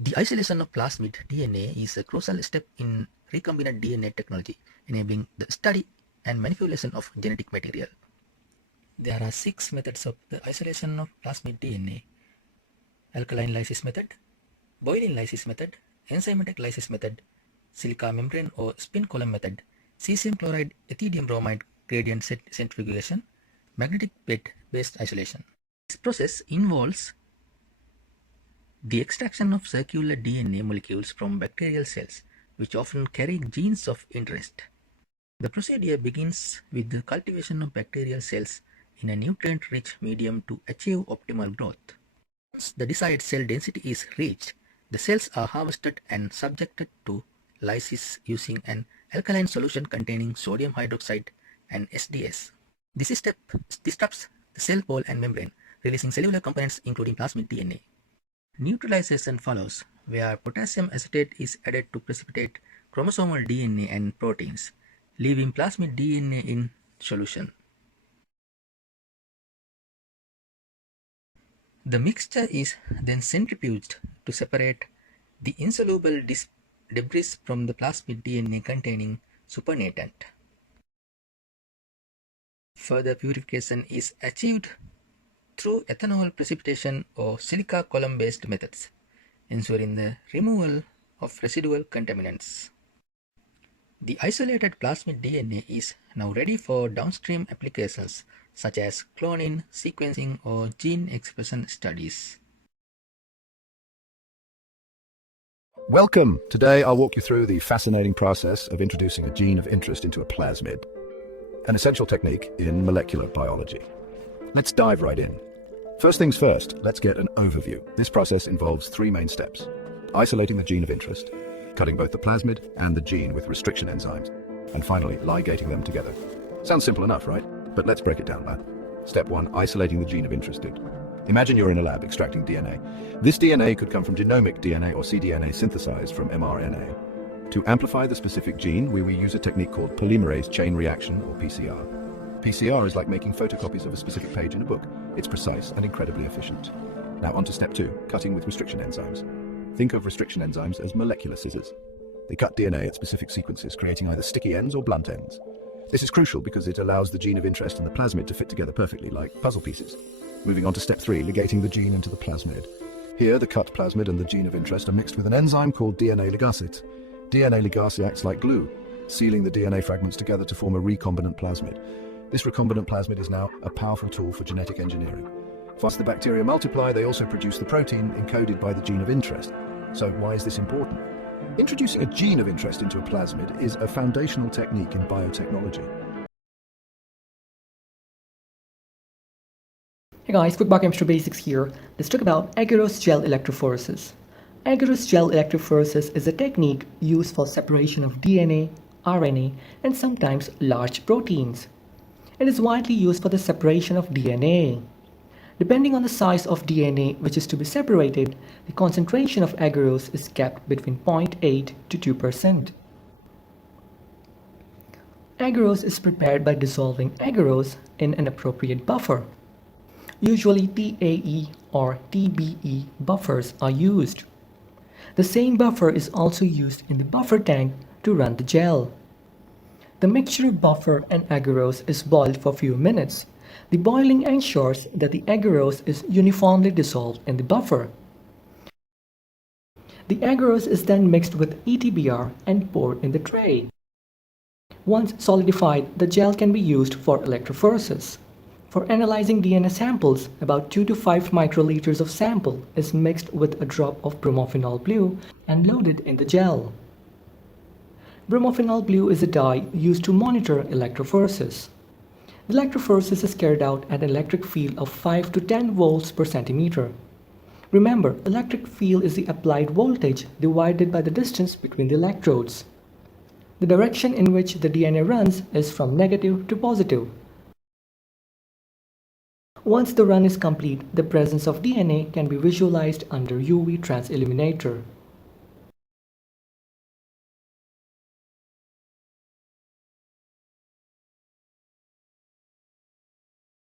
The isolation of plasmid DNA is a crucial step in recombinant DNA technology, enabling the study and manipulation of genetic material. There are 6 methods of the isolation of plasmid DNA: alkaline lysis method, boiling lysis method, enzymatic lysis method, silica membrane or spin column method, cesium chloride ethidium bromide gradient centrifugation, magnetic bed based isolation. This process involves the extraction of circular DNA molecules from bacterial cells, which often carry genes of interest. The procedure begins with the cultivation of bacterial cells in a nutrient-rich medium to achieve optimal growth. Once the desired cell density is reached, the cells are harvested and subjected to lysis using an alkaline solution containing sodium hydroxide and SDS. This step disrupts the cell wall and membrane, releasing cellular components including plasmid DNA. Neutralization follows, where potassium acetate is added to precipitate chromosomal DNA and proteins, leaving plasmid DNA in solution. The mixture is then centrifuged to separate the insoluble debris from the plasmid DNA containing supernatant. Further purification is achieved through ethanol precipitation or silica column-based methods, ensuring the removal of residual contaminants. The isolated plasmid DNA is now ready for downstream applications such as cloning, sequencing, or gene expression studies. Welcome! Today I'll walk you through the fascinating process of introducing a gene of interest into a plasmid, an essential technique in molecular biology. Let's dive right in. First things first, let's get an overview. This process involves 3 main steps: isolating the gene of interest, cutting both the plasmid and the gene with restriction enzymes, and finally ligating them together. Sounds simple enough, right? But let's break it down, lad. Step 1, isolating the gene of interest. Imagine you're in a lab extracting DNA. This DNA could come from genomic DNA or cDNA synthesized from mRNA. To amplify the specific gene, we use a technique called polymerase chain reaction, or PCR. PCR is like making photocopies of a specific page in a book. It's precise and incredibly efficient. Now on to step 2, cutting with restriction enzymes. Think of restriction enzymes as molecular scissors. They cut DNA at specific sequences, creating either sticky ends or blunt ends. This is crucial because it allows the gene of interest and the plasmid to fit together perfectly, like puzzle pieces. Moving on to step 3, ligating the gene into the plasmid. Here, the cut plasmid and the gene of interest are mixed with an enzyme called DNA ligase. DNA ligase acts like glue, sealing the DNA fragments together to form a recombinant plasmid. This recombinant plasmid is now a powerful tool for genetic engineering. Once the bacteria multiply, they also produce the protein encoded by the gene of interest. So why is this important? Introducing a gene of interest into a plasmid is a foundational technique in biotechnology. Hey guys, quick biochemistry basics here. Let's talk about agarose gel electrophoresis. Agarose gel electrophoresis is a technique used for separation of DNA, RNA, and sometimes large proteins. It is widely used for the separation of DNA. Depending on the size of DNA which is to be separated, the concentration of agarose is kept between 0.8 to 2%. Agarose is prepared by dissolving agarose in an appropriate buffer. Usually TAE or TBE buffers are used. The same buffer is also used in the buffer tank to run the gel. The mixture of buffer and agarose is boiled for a few minutes. The boiling ensures that the agarose is uniformly dissolved in the buffer. The agarose is then mixed with ETBR and poured in the tray. Once solidified, the gel can be used for electrophoresis. For analyzing DNA samples, about 2 to 5 microliters of sample is mixed with a drop of bromophenol blue and loaded in the gel. Bromophenol blue is a dye used to monitor electrophoresis. The electrophoresis is carried out at an electric field of 5 to 10 volts per centimeter. Remember, electric field is the applied voltage divided by the distance between the electrodes. The direction in which the DNA runs is from negative to positive. Once the run is complete, the presence of DNA can be visualized under UV transilluminator.